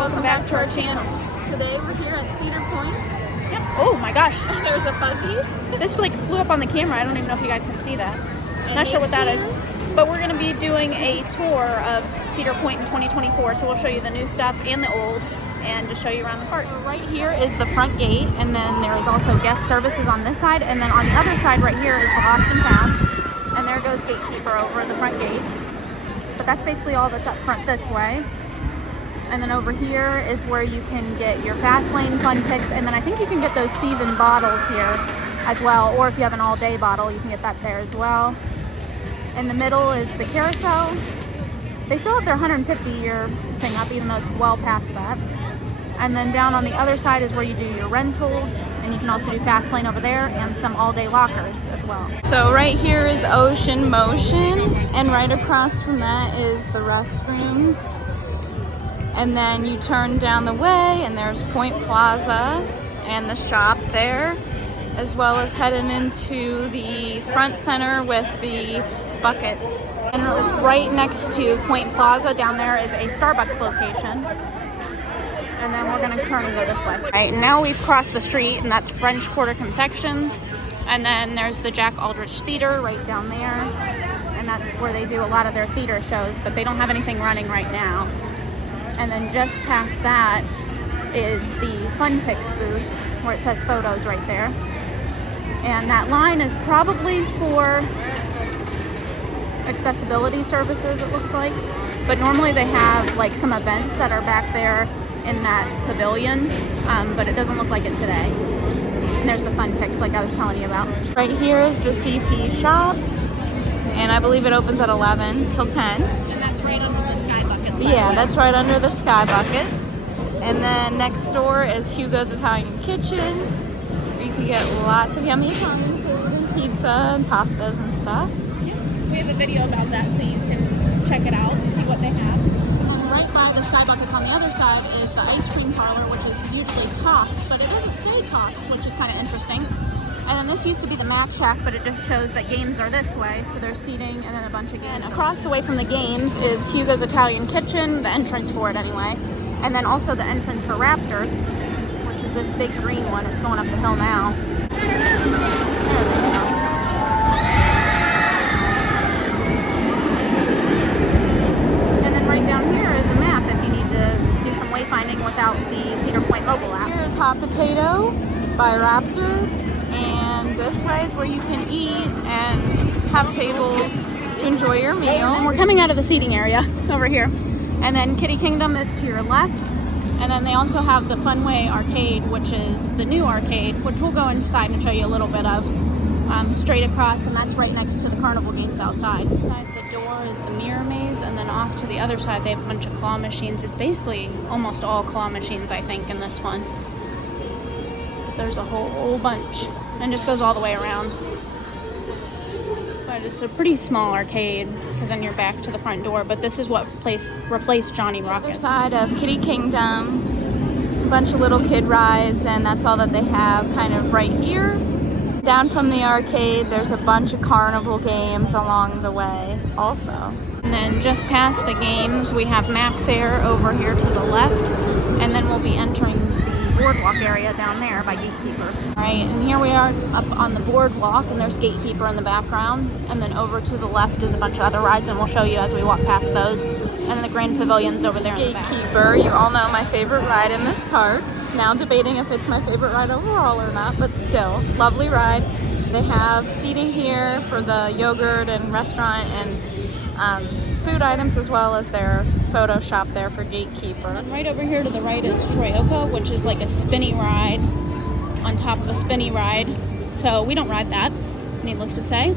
welcome back to our channel. Today we're here at Cedar Point. Yep. Oh my gosh. There's a fuzzy. This like flew up on the camera. I don't even know if you guys can see that. Not sure what that is. But we're going to be doing a tour of Cedar Point in 2024. So we'll show you the new stuff and the old and just show you around the park. So right here is the front gate, and then there is also guest services on this side, and then on the other side right here is the lost and found. And there goes gatekeeper over the front gate. But that's basically all that's up front this way. And then over here is where you can get your fast lane fun picks, and then I think you can get those season bottles here as well, or if you have an all-day bottle, you can get that there as well. In the middle is the carousel. They still have their 150-year thing up, even though it's well past that. And then down on the other side is where you do your rentals, and you can also do fast lane over there and some all-day lockers as well. So right here is Ocean Motion, and right across from that is the restrooms. And then you turn down the way and there's Point Plaza and the shop there, as well as heading into the front center with the buckets. And right next to Point Plaza down there is a Starbucks location. And then we're gonna turn and go this way. All right, now we've crossed the street, and that's French Quarter Confections. And then there's the Jack Aldrich Theater right down there. And that's where they do a lot of their theater shows, but they don't have anything running right now. And then just past that is the Fun Picks booth, where it says photos right there. And that line is probably for accessibility services, it looks like. But normally they have like some events that are back there in that pavilion, but it doesn't look like it today. And there's the Fun Picks like I was telling you about. Right here is the CP shop, and I believe it opens at 11 till 10. And that's right under the sky buckets. Yeah, that's right under the sky buckets. And then next door is Hugo's Italian Kitchen, where you can get lots of yummy Italian food and pizza and pastas and stuff. Yeah. We have a video about that, so you can check it out and see what they have. And right by the sky buckets on the other side is the ice cream parlor, which is usually Tops, but it doesn't say Tops, which is kind of interesting. And then this used to be the Mac Shack, but it just shows that games are this way. So there's seating and then a bunch of games. And across the way from the games is Hugo's Italian Kitchen, the entrance for it anyway. And then also the entrance for Raptor, which is this big green one. It's going up the hill now. And then right down here is a map if you need to do some wayfinding without the Cedar Point mobile app. Here's Hot Potato by Raptor. And this way is where you can eat and have tables to enjoy your meal. And we're coming out of the seating area over here. And then Kitty Kingdom is to your left. And then they also have the Funway arcade, which is the new arcade, which we'll go inside and show you a little bit of. Straight across, and that's right next to the carnival games outside. Inside the door is the mirror maze, and then off to the other side they have a bunch of claw machines. It's basically almost all claw machines, I think, in this one. There's a whole bunch, and just goes all the way around. But it's a pretty small arcade, because then you're back to the front door. But this is what replaced Johnny Rocket. Other side of Kitty Kingdom, a bunch of little kid rides, and that's all that they have kind of right here. Down from the arcade, there's a bunch of carnival games along the way also. And then just past the games, we have Max Air over here to the left, and then we'll be entering the Boardwalk area down there by Gatekeeper. All right, and here we are up on the Boardwalk, and there's Gatekeeper in the background, and then over to the left is a bunch of other rides, and we'll show you as we walk past those. And then the Grand Pavilion's over there in the back. Gatekeeper, you all know my favorite ride in this park. Now debating if it's my favorite ride overall or not, but still, lovely ride. They have seating here for the yogurt and restaurant and food items, as well as their photo shop there for Gatekeeper. And right over here to the right is Troyoko, which is like a spinny ride on top of a spinny ride. So we don't ride that, needless to say.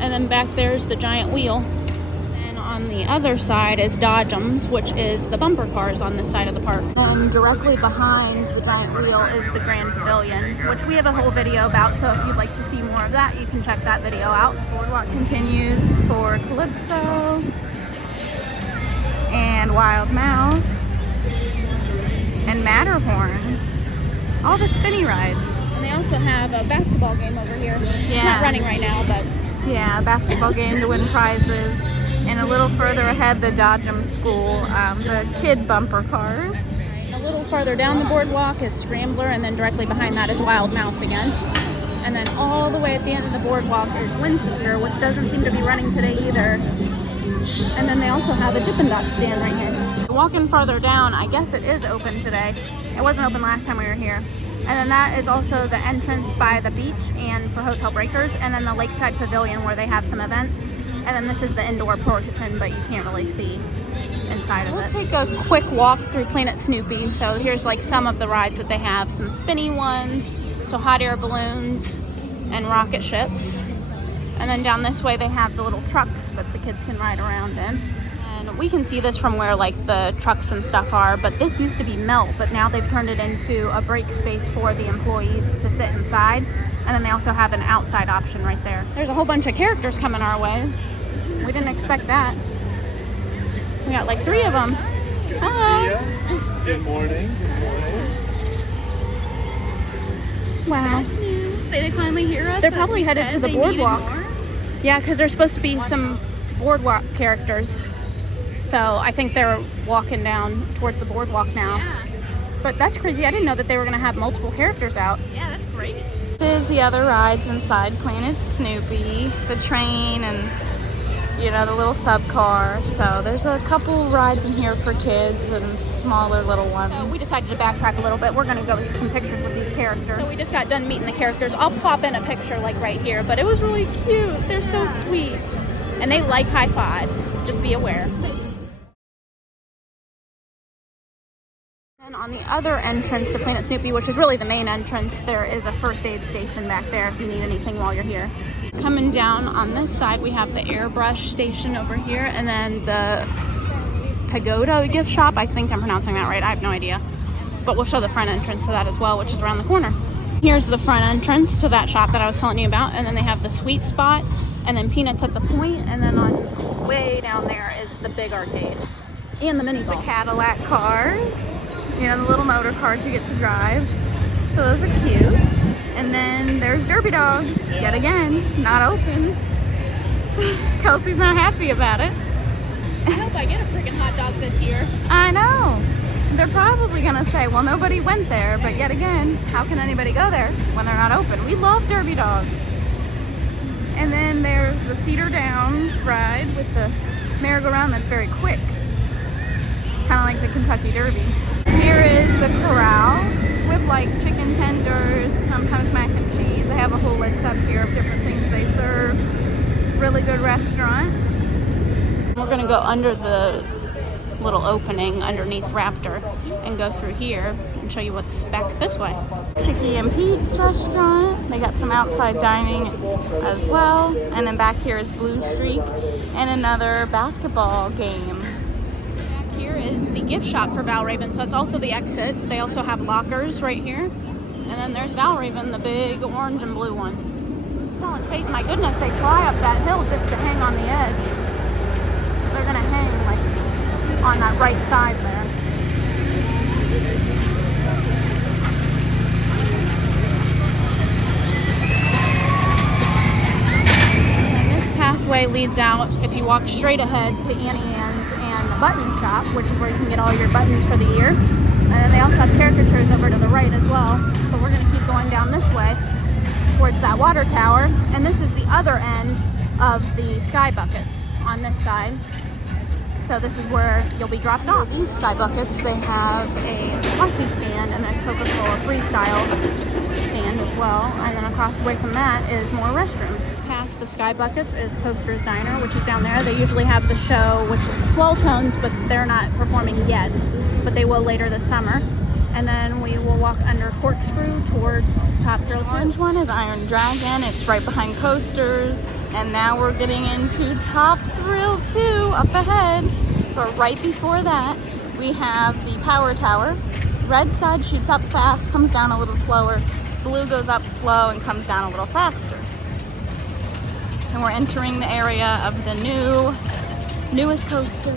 And then back there's the giant wheel. And on the other side is Dodgems, which is the bumper cars on this side of the park. And directly behind the giant wheel is the Grand Pavilion, which we have a whole video about, so if you'd like to see more of that, you can check that video out. Boardwalk continues for Calypso and Wild Mouse and Matterhorn. All the spinny rides. And they also have a basketball game over here. Yeah. It's not running right now, but... Yeah, a basketball game to win prizes. And a little further ahead, the Dodgem School, the kid bumper cars. little farther down the boardwalk is Scrambler, and then directly behind that is Wild Mouse again. And then all the way at the end of the boardwalk is Windseeker, which doesn't seem to be running today either. And then they also have a Dippin' Dot stand right here. Walking farther down, I guess it is open today. It wasn't open last time we were here. And then that is also the entrance by the beach and for Hotel Breakers, and then the Lakeside Pavilion where they have some events. And then this is the indoor Porkerton, but you can't really see inside of it. We'll take a quick walk through Planet Snoopy. So here's like some of the rides that they have. Some spinny ones, so hot air balloons and rocket ships. And then down this way they have the little trucks that the kids can ride around in. And we can see this from where like the trucks and stuff are, but this used to be Melt, but now they've turned it into a break space for the employees to sit inside. And then they also have an outside option right there. There's a whole bunch of characters coming our way. We didn't expect that. We got like 3 of them. Hello. Good morning. Good morning. Wow. That's new. They finally hear us. They're probably headed to the boardwalk. More. Yeah, because there's supposed to be some boardwalk characters. So I think they're walking down towards the boardwalk now. Yeah. But that's crazy. I didn't know that they were going to have multiple characters out. Yeah, that's great. This is the other rides inside Planet Snoopy. The train and, you know, the little sub car. So there's a couple rides in here for kids and smaller little ones. So we decided to backtrack a little bit. We're going to go get some pictures with these characters. So we just got done meeting the characters. I'll pop in a picture like right here, but it was really cute. They're so sweet. And they like high fives. Just be aware. And on the other entrance to Planet Snoopy, which is really the main entrance, there is a first aid station back there if you need anything while you're here. Coming down on this side, we have the airbrush station over here, and then the Pagoda gift shop. I think I'm pronouncing that right. I have no idea. But we'll show the front entrance to that as well, which is around the corner. Here's the front entrance to that shop that I was telling you about, and then they have the sweet spot, and then Peanuts at the point, and then on way down there is the big arcade and the mini golf. The Cadillac cars. You know, the little motor cars you get to drive. So those are cute. And then there's Derby Dogs, yet again, not opened. Kelsey's not happy about it. I hope I get a freaking hot dog this year. I know. They're probably gonna say, well, nobody went there, but yet again, how can anybody go there when they're not open? We love Derby Dogs. And then there's the Cedar Downs ride with the merry-go-round that's very quick. Kind of like the Kentucky Derby. Here is the corral with like chicken tenders, sometimes mac and cheese. They have a whole list up here of different things they serve. Really good restaurant. We're gonna go under the little opening underneath Raptor and go through here and show you what's back this way. Chicky and Pete's restaurant. They got some outside dining as well. And then back here is Blue Streak and another basketball game. Here is the gift shop for Valravn, so it's also the exit. They also have lockers right here. And then there's Valravn, the big orange and blue one. Solid Fate, my goodness, they fly up that hill just to hang on the edge. They're gonna hang like on that right side there. And this pathway leads out, if you walk straight ahead, to Annie Ann's and the button shop, which is where you can get all your buttons for the year. And then they also have caricatures over to the right as well. So we're gonna keep going down this way towards that water tower. And this is the other end of the sky buckets on this side. So this is where you'll be dropped off. These sky buckets, they have a slushy stand and a Coca-Cola Freestyle stand as well. And then across the way from that is more restrooms. Past the sky buckets is Coaster's Diner, which is down there. They usually have the show, which is the Swell Tones, but they're not performing yet, but they will later this summer. And then we will walk under Corkscrew towards Top Thrill 2. The orange one is Iron Dragon. It's right behind Coasters. And now we're getting into Top Thrill 2 up ahead. But right before that, we have the Power Tower. Red side shoots up fast, comes down a little slower. Blue goes up slow and comes down a little faster. And we're entering the area of the newest coaster.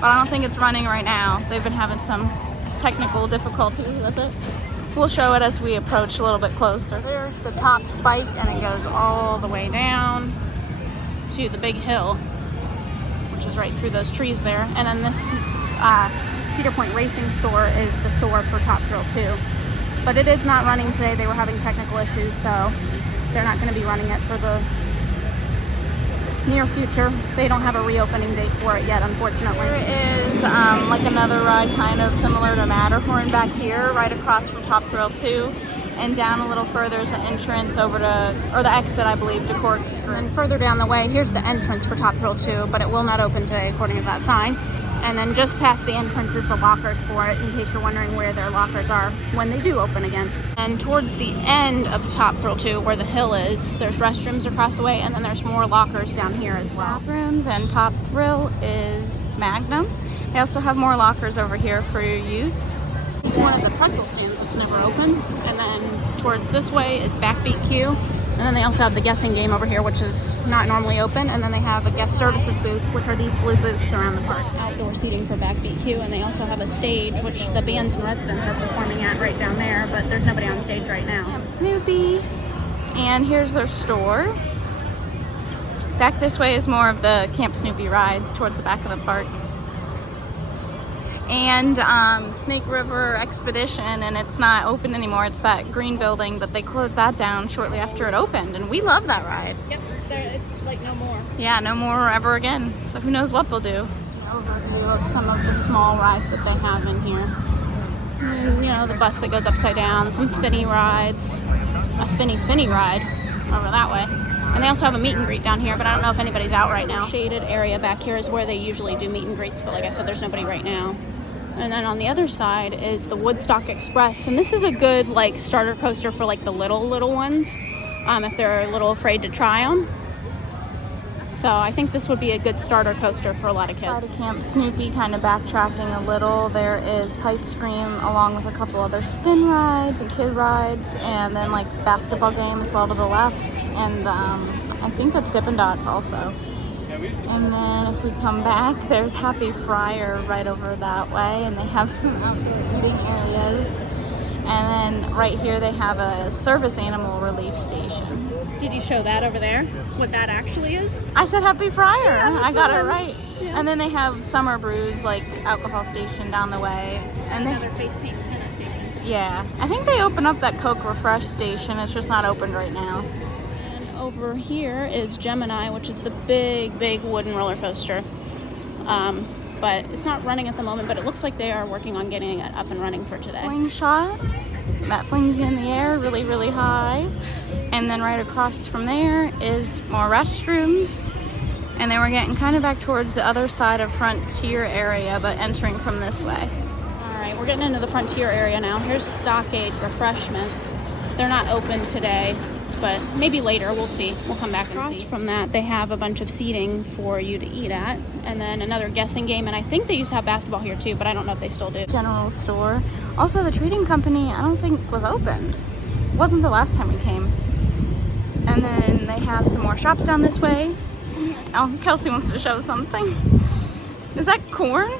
But I don't think it's running right now. They've been having some technical difficulties with it. We'll show it as we approach a little bit closer. There's the top spike and it goes all the way down to the big hill, which is right through those trees there. And then this Cedar Point Racing store is the store for Top Thrill 2. But it is not running today. They were having technical issues, so they're not going to be running it for the near future. They don't have a reopening date for it yet, unfortunately. There is like another ride kind of similar to Matterhorn back here, right across from Top Thrill 2. And down a little further is the entrance over to, or the exit, I believe, to Corkscrew. And further down the way, here's the entrance for Top Thrill 2, but it will not open today according to that sign. And then just past the entrance is the lockers for it, in case you're wondering where their lockers are when they do open again. And towards the end of Top Thrill 2, where the hill is, there's restrooms across the way, and then there's more lockers down here as well. Bathrooms, and Top Thrill is Magnum. They also have more lockers over here for your use. It's one of the pretzel stands that's never open. And then towards this way is Backbeat Q. And then they also have the guessing game over here, which is not normally open. And then they have a guest services booth, which are these blue booths around the park. Outdoor seating for Backbeat Q. And they also have a stage, which the bands and residents are performing at right down there. But there's nobody on stage right now. Camp Snoopy. And here's their store. Back this way is more of the Camp Snoopy rides towards the back of the park. And Snake River Expedition, and it's not open anymore. It's that green building, but they closed that down shortly after it opened, and we love that ride. Yep, it's like no more. Yeah, no more ever again. So who knows what they'll do. Just an overview of some of the small rides that they have in here. And, you know, the bus that goes upside down, some spinny rides, a spinny ride over that way. And they also have a meet and greet down here, but I don't know if anybody's out right now. Shaded area back here is where they usually do meet and greets, but like I said, there's nobody right now. And then on the other side is the Woodstock Express. And this is a good like starter coaster for like the little ones, if they're a little afraid to try them. So I think this would be a good starter coaster for a lot of kids. Side of Camp Snoopy, kind of backtracking a little, there is Pipe Scream along with a couple other spin rides and kid rides, and then like basketball game as well to the left. And I think that's Dippin' Dots also. And then if we come back, there's Happy Friar right over that way, and they have some outdoor eating areas. And then right here they have a service animal relief station. Did you show that over there? What that actually is? I said Happy Friar. Yeah, I got it right. Yeah. And then they have Summer Brews, like alcohol station down the way. And Another face paint kind of station. yeah, I think they opened up that Coke Refresh station. It's just not opened right now. Over here is Gemini, which is the big wooden roller coaster. But it's not running at the moment, but it looks like they are working on getting it up and running for today. Slingshot, that flings you in the air really high. And then right across from there is more restrooms. And then we're getting kind of back towards the other side of Frontier area, but entering from this way. All right, we're getting into the Frontier area now. Here's Stockade Refreshments. They're not open today, but maybe later, we'll see. We'll come back and see. Across from that, they have a bunch of seating for you to eat at, and then another guessing game, and I think they used to have basketball here too, but I don't know if they still do. General store. Also, the trading company, I don't think was opened. It wasn't the last time we came. And then they have some more shops down this way. Oh, Kelsey wants to show something. Is that corn?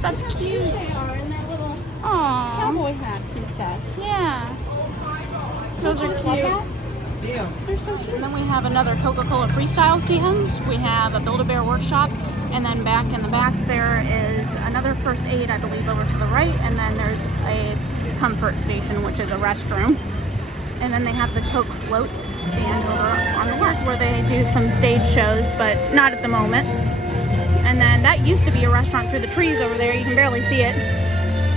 That's cute. They are in their little Aww. cowboy hats and stuff. Yeah. Those are cute. They're so cute. And then we have another Coca-Cola Freestyle stand. We have a Build-A-Bear workshop. And then back in the back there is another first aid, I believe, over to the right. And then there's a comfort station, which is a restroom. And then they have the Coke floats stand over on the left where they do some stage shows, but not at the moment. And then that used to be a restaurant through the trees over there. You can barely see it,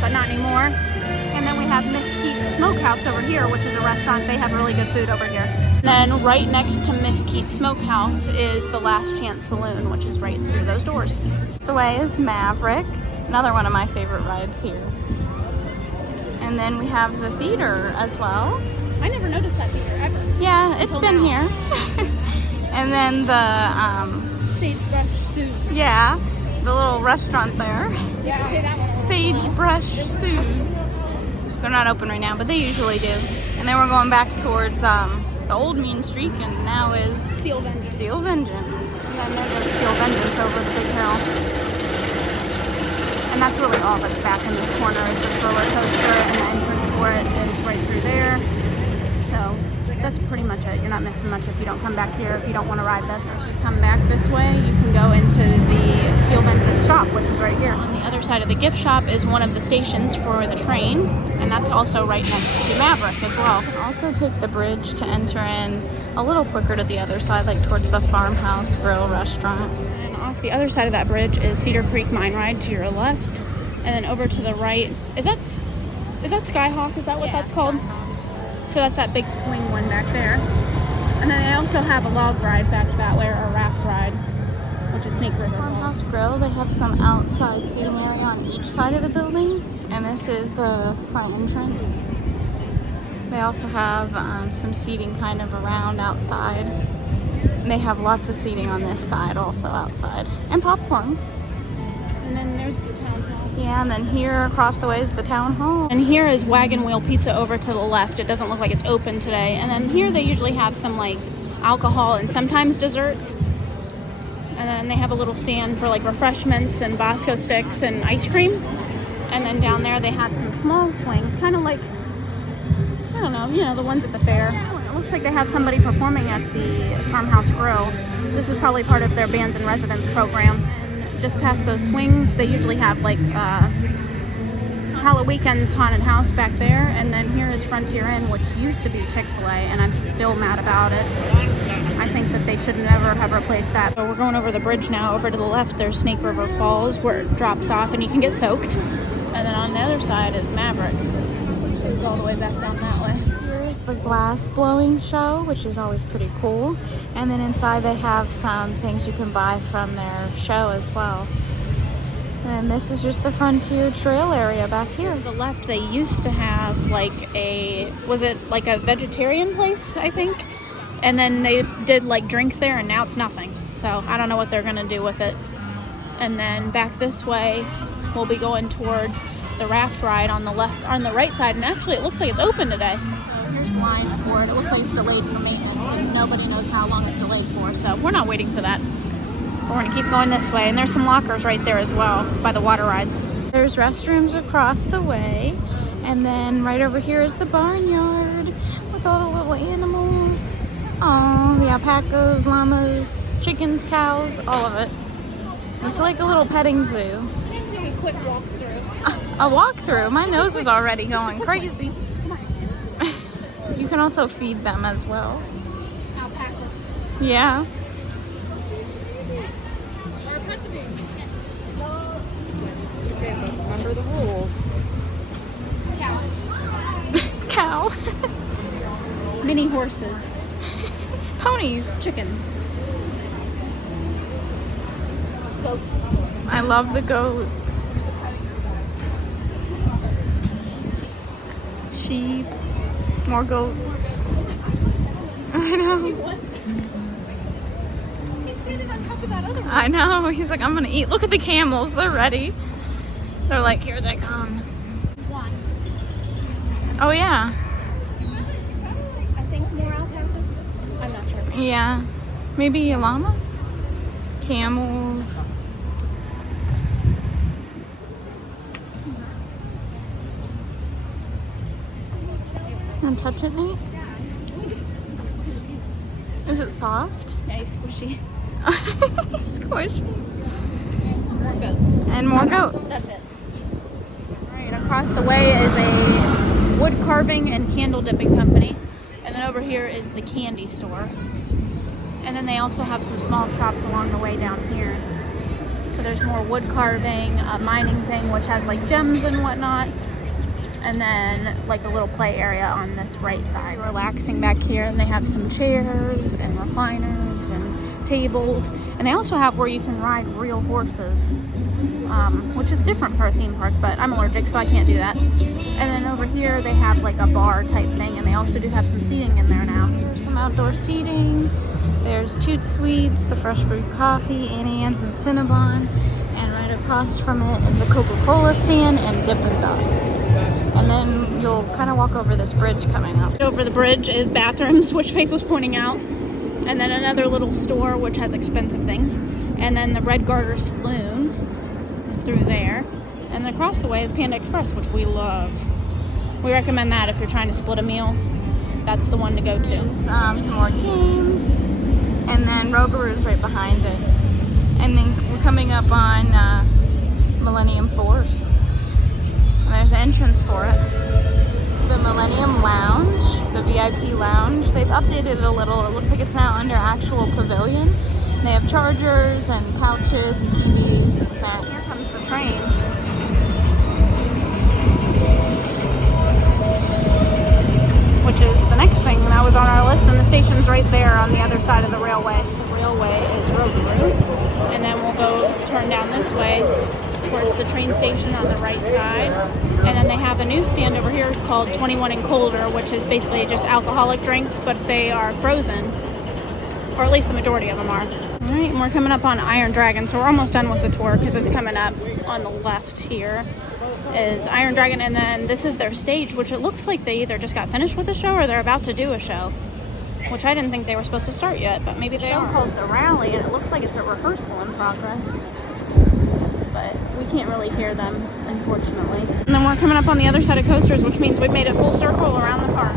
but not anymore. And then we have Miss Keats Smokehouse over here, which is a restaurant. They have really good food over here. And then right next to Miss Keats Smokehouse is the Last Chance Saloon, which is right through those doors. The way is Maverick, another one of my favorite rides here. And then we have the theater as well. I never noticed that theater ever. Yeah, it's been here. And then the Sagebrush Sue's. yeah, the little restaurant there. Yeah, say that one. Sagebrush Sue's. They're not open right now, but they usually do. And then we're going back towards the old Mean Streak, and now is Steel Vengeance. Steel Vengeance. And then there's a Steel Vengeance over the big hill. And that's really all that's back in this corner is this roller coaster, and the entrance for it is right through there. So that's pretty much it. You're not missing much if you don't come back here, if you don't want to ride this. Come back this way, you can go into the steel vintage shop, which is right here. On the other side of the gift shop is one of the stations for the train, and that's also right next to Maverick as well. You can also take the bridge to enter in a little quicker to the other side, like towards the Farmhouse Grill restaurant. And off the other side of that bridge is Cedar Creek Mine Ride to your left, and then over to the right, is that Skyhawk? Is that what that's called? So that's that big swing one back there. And then they also have a log ride back that way, or a raft ride, which is Snake River. Farmhouse Grill, they have some outside seating area on each side of the building, and this is the front entrance. They also have some seating kind of around outside. And they have lots of seating on this side also outside. And popcorn. And then there's the town hall. Yeah, and then here across the way is the town hall. And here is Wagon Wheel Pizza over to the left. It doesn't look like it's open today. And then here they usually have some like alcohol and sometimes desserts. And then they have a little stand for like refreshments and Bosco sticks and ice cream. And then down there they have some small swings, kind of like, I don't know, you know, the ones at the fair. It looks like they have somebody performing at the Farmhouse Grill. This is probably part of their Bands in Residence program. And just past those swings, they usually have like Halloween's Haunted House back there. And then here is Frontier Inn, which used to be Chick-fil-A, and I'm still mad about it. I think that they should never have replaced that. So we're going over the bridge now. Over to the left, there's Snake River Falls, where it drops off and you can get soaked. And then on the other side is Maverick, which goes all the way back down that way. Here's the glass blowing show, which is always pretty cool. And then inside they have some things you can buy from their show as well. And this is just the Frontier Trail area back here. On the left, they used to have like was it like a vegetarian place, I think? And then they did like drinks there, and now it's nothing. So I don't know what they're gonna do with it. And then back this way, we'll be going towards the raft ride on the right side. And actually, it looks like it's open today. So here's the line for it. It looks like it's delayed for maintenance, and nobody knows how long it's delayed for. So we're not waiting for that. We're gonna keep going this way, and there's some lockers right there as well by the water rides. There's restrooms across the way, and then right over here is the barnyard with all the little animals. Oh, the alpacas, llamas, chickens, cows, all of it. It's like a little petting zoo. A quick walkthrough. A walkthrough? My nose is already going crazy. You can also feed them as well. Alpacas. Yeah. Okay, but remember the rules. Cow. Mini horses. Ponies. Chickens. Goats. I love the goats. Sheep. More goats. I know. He's standing on top of that other one. I know. He's like, I'm gonna eat. Look at the camels. They're ready. They're like, here they come. Swans. Oh yeah. I think more alpacas. I'm not sure. Yeah. Maybe a llama? Camels. And touch it, Nate? Is it soft? Yeah, he's squishy. Squish. More goats. And more goats. That's it. Alright, across the way is a wood carving and candle dipping company. And then over here is the candy store. And then they also have some small shops along the way down here. So there's more wood carving, a mining thing which has like gems and whatnot. And then like a little play area on this right side. Relaxing back here, and they have some chairs and recliners and tables. And they also have where you can ride real horses, which is different for a theme park, but I'm allergic, so I can't do that. And then over here they have like a bar type thing, and they also do have some seating in there now. There's some outdoor seating. There's Toot Sweets, the fresh brewed coffee, Annie Ann's and Cinnabon. And right across from it is the Coca-Cola stand and Dippin' Dots. And then you'll kind of walk over this bridge coming up. Over the bridge is bathrooms, which Faith was pointing out. And then another little store, which has expensive things. And then the Red Garter Saloon is through there. And then across the way is Panda Express, which we love. We recommend that if you're trying to split a meal. that's the one to go to. There's some more games, and then Rougarou's right behind it. And then we're coming up on Millennium Force. And there's an entrance for it. The Millennium Lounge, the VIP lounge. They've updated it a little. It looks like it's now under actual pavilion. They have chargers and couches and TVs and snacks. Here comes the train. Which is the next thing that was on our list, and the station's right there on the other side of the railway. The railway is Rougarou, and then we'll go turn down this way towards the train station on the right side, and then they have a newsstand over here called 21 and Colder, which is basically just alcoholic drinks, but they are frozen, or at least the majority of them are. All right, and we're coming up on Iron Dragon, so we're almost done with the tour because it's coming up on the left here is Iron Dragon, and then this is their stage, which it looks like they either just got finished with a show or they're about to do a show, which I didn't think they were supposed to start yet, but maybe they are. It's called The Rally, and it looks like it's a rehearsal in progress. But we can't really hear them, unfortunately. And then we're coming up on the other side of coasters, which means we've made a full circle around the park.